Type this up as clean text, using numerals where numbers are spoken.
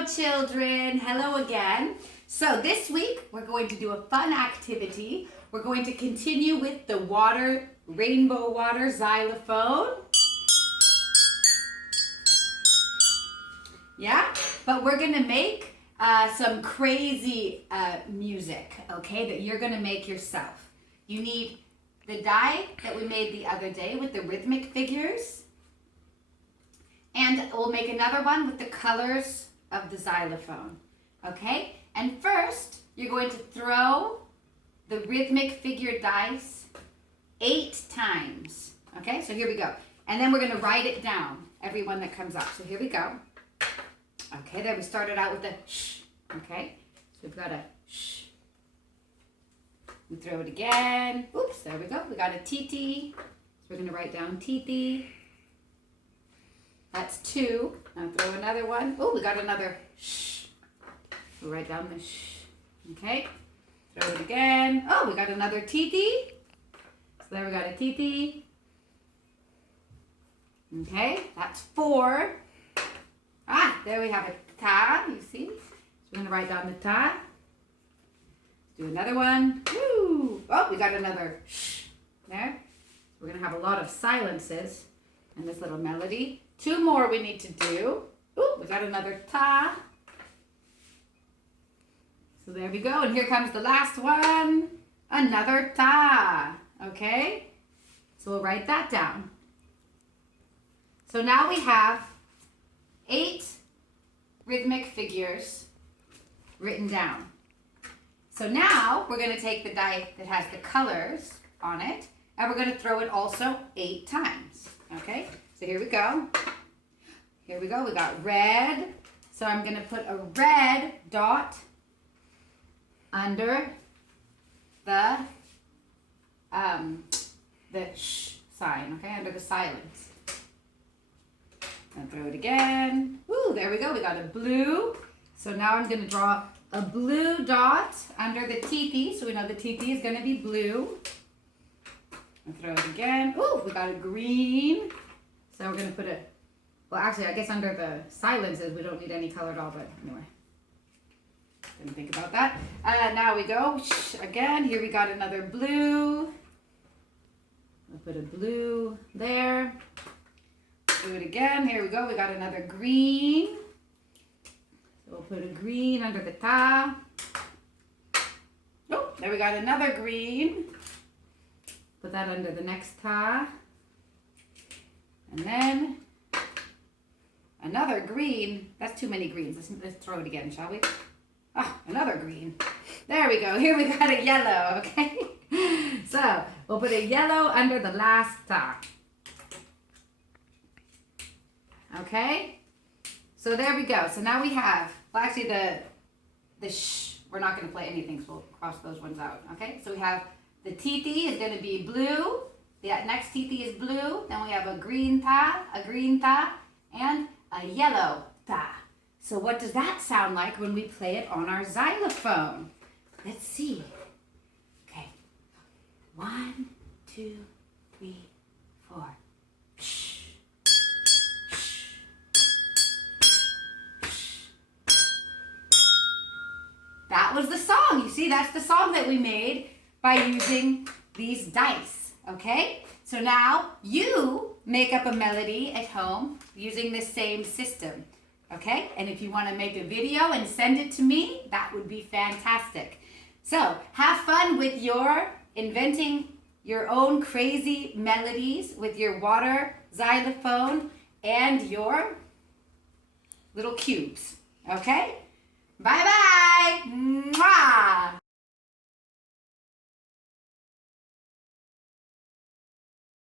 Hello children, hello again. So this week we're going to do a fun activity. We're going to continue with the rainbow water xylophone. Yeah, but we're gonna make some crazy music, okay, that you're gonna make yourself. You need the die that we made the other day with the rhythmic figures. And we'll make another one with the colors of the xylophone, okay? And first, you're going to throw the rhythmic figure dice 8 times, okay? So here we go. And then we're gonna write it down, every one that comes up. So here we go. Okay, there we started out with a sh, okay? So we've got a sh. We throw it again. Oops, there we go. We got a TT. So we're gonna write down TT. That's 2. Now throw another one. Oh, we got another sh. We'll write down the sh. Okay. Throw it again. Oh, we got another TT. So there we got a TT. Okay, that's 4. Ah, there we have a ta, you see? So we're going to write down the ta. Let's do another one. Woo! Oh, we got another sh. There. We're going to have a lot of silences in this little melody. 2 more we need to do. Ooh, we got another ta. So there we go. And here comes the last one. Another ta. Okay? So we'll write that down. So now we have 8 rhythmic figures written down. So now we're going to take the die that has the colors on it and we're going to throw it also 8 times. Okay? So here we go. Here we go. We got red. So I'm going to put a red dot under the sh sign, okay? Under the silence. And throw it again. Ooh, there we go. We got a blue. So now I'm going to draw a blue dot under the TT. So we know the TT is going to be blue. And throw it again. Ooh, we got a green. So we're going to put a, well, actually, I guess under the silences, we don't need any color at all, but anyway. Didn't think about that. Now we go. Again, here we got another blue. I'll put a blue there. Do it again. Here we go. We got another green. So we'll put a green under the ta. Oh, there we got another green. Put that under the next ta. And then another green. That's too many greens. Let's throw it again, shall we? Ah, another green. There we go. Here we got a yellow, okay? So we'll put a yellow under the last ta. Okay? So there we go. So now we have, well actually the sh, we're not going to play anything, so we'll cross those ones out. Okay? So we have the TT is going to be blue. The next TT is blue. Then we have a green ta, and a yellow ta. So what does that sound like when we play it on our xylophone? Let's see. Okay. 1, 2, 3, 4. Shh. That was the song. You see, that's the song that we made by using these dice, okay? So now you make up a melody at home using the same system, okay? And if you want to make a video and send it to me, that would be fantastic. So have fun with inventing your own crazy melodies with your water xylophone and your little cubes, okay? Bye-bye.